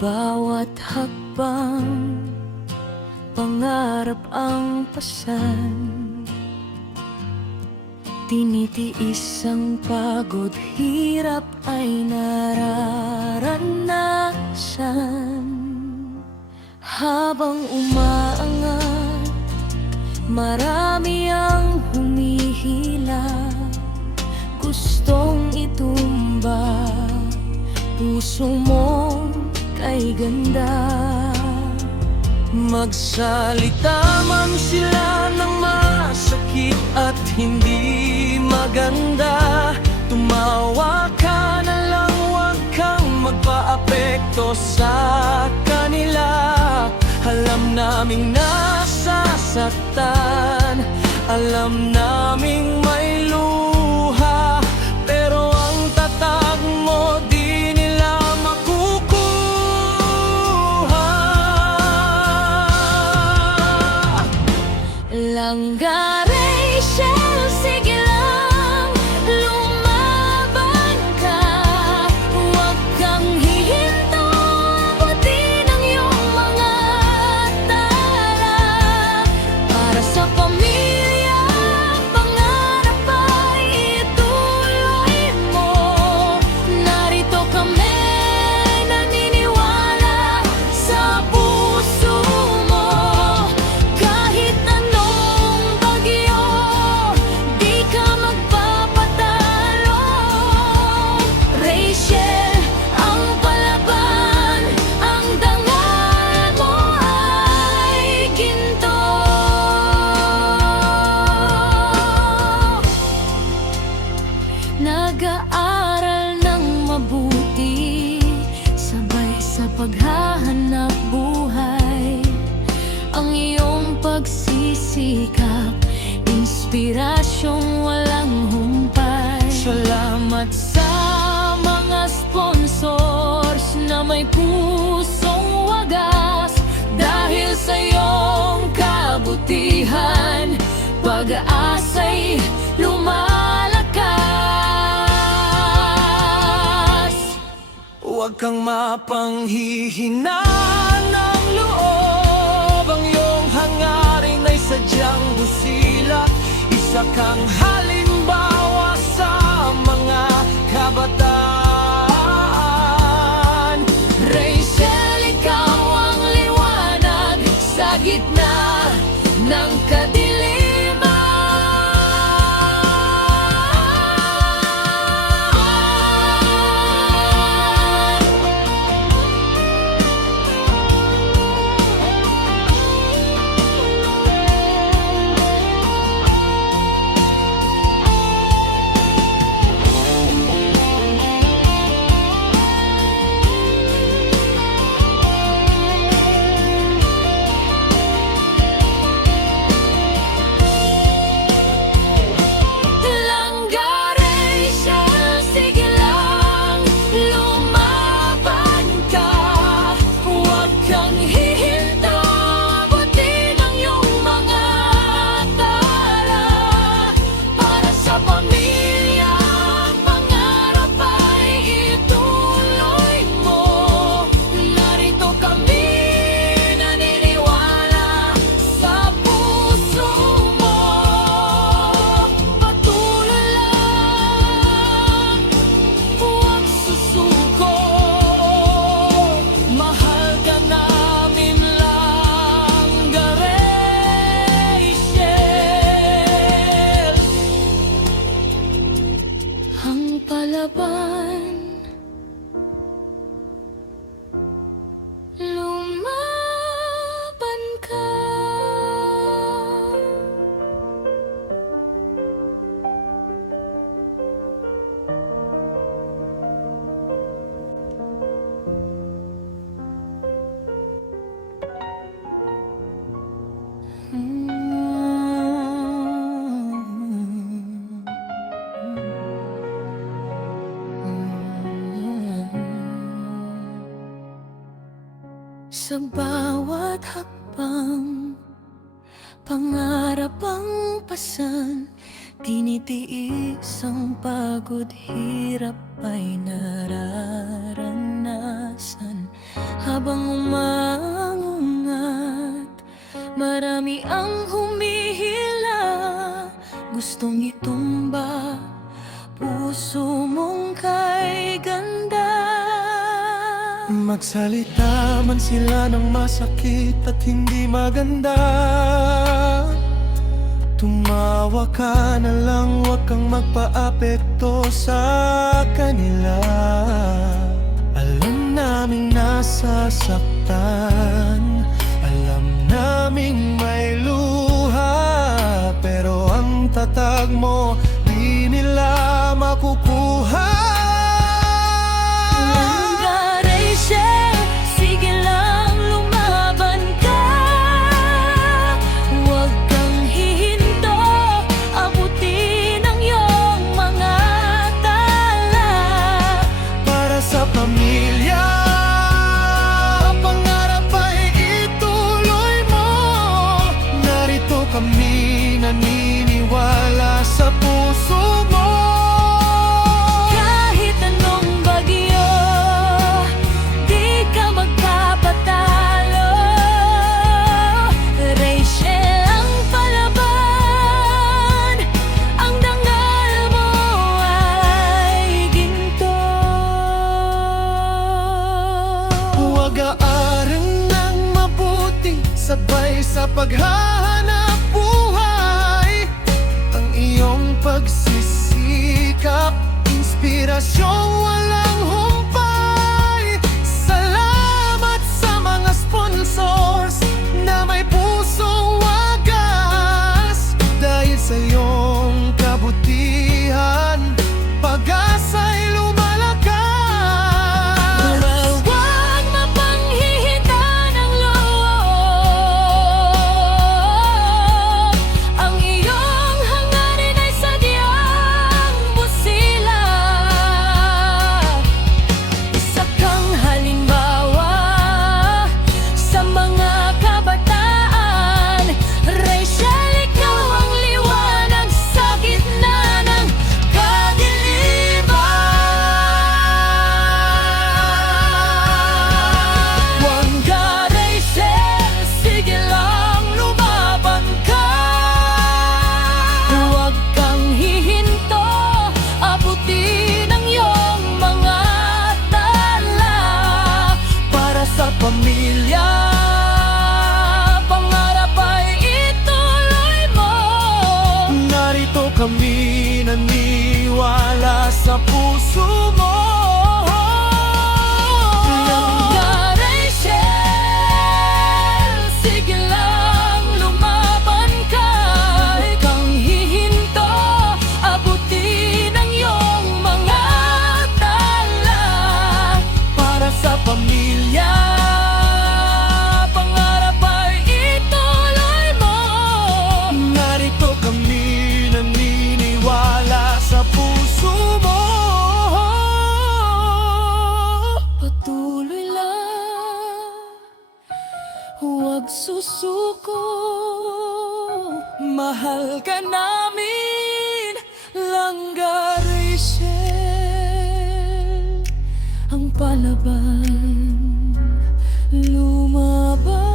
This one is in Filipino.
bawat hakbang, pangarap ang pasan. Tinitiis ang pagod, hirap ay nararanasan. Habang umaangat, marami ang humihila, gustong itumba puso mong kay ganda. Magsalita man sila ng masakit at hindi maganda, tumawa ka na lang, huwag kang magpa-apekto sa kanila. Alam naming nasasaktan, alam naming may luha, pero ang tatag mo di nila makukuha. Langga Rachel, sige lang, lumaban ka. Huwag kang hihinto, abutin ang iyong mga tala. Para sa pamilya, pangarap ay ituloy mo. Narito kami, naniniwala sa puso mo. Kahit anong bagyo, di ka magpapatalo. Rachel, ang palaban, ang dangal mo ay ginto. Nag-aaral ng mabuti, sabay sa paghahanap buhay. Ang iyong pagsisikap, inspirasyong walang humpay. Salamat sa mga sponsors na may pusong wagas. Dahil sa iyong kabutihan, pag-aasa'y lumalakas. Huwag kang mapanghihinaan ng loob, ang iyong hangarin ay sadyang busilak. Isa kang halimbawa sa mga kabataan. Rachel, ikaw ang liwanag sa gitna ng kadiliman. Langga Rachel, sige lang, lumaban ka. Huwag kang hihinto, abutin ang iyong mga tala. Para sa pamilya, pangarap ay ituloy mo. Narito kami, naniniwala sa puso mo. Patuloy lang, huwag susuko. Mahal ka namin, Langga Rachel. Ang palaban, lumaban ka. Sa bawat hakbang, pangarap ang pasan. Tinitiis ang pagod, hirap ay nararanasan. Habang umaangat, marami ang humihila. Gustong itumba puso mong kay ganda. Magsalita man sila ng masakit at hindi maganda. Tumawa ka na lang, huwag kang magpa-apekto sa kanila. Alam naming nasasaktan, alam naming may luha, pero ang tatag mo di nila makukuha. Sige lang, lumaban ka. Huwag kang hihinto, abutin ang iyong mga tala. Para sa pamilya, pangarap ay ituloy mo. Narito kami, naniniwala sa puso mo. Kahit anong bagyo, di ka magpapatalo. Rachel ang palaban, ang dangal mo ay ginto. Huwag aaring ng mabuti, sabay sa paghahanap buhay. Ang iyong pagsisikap, inspirasyong walang humpay. Salamat sa mga sponsors na may pusong wagas. Dahil sa iyong kabutihan, pag-asa'y lumalakas. Huwag mapanghihitan ang loob. Ang iyong hangarin ay sadyang busila. Isa kang halimbawa sa mga kabataan. Rachel, ikaw ang liwanag sa gitna ng kadiliman. Huwag ka, Rachel, sige lang, lumaban ka. Huwag kang hihinto, abutin ang iyong mga tala. Para sa pamilya, Pangarap ay ituloy mo. narito kami, naniniwala sa puso mo. Langga, Rachel, sige lang, lumaban ka. Huwag kang hihinto, abutin ang iyong mga tala. Para sa pamilya, Pangarap ay ituloy mo. narito kami, naniniwala sa puso mo. Patuloy lang, huwag susuko. Mahal ka namin, Langga, Rachel. Ang palaban, lumaban.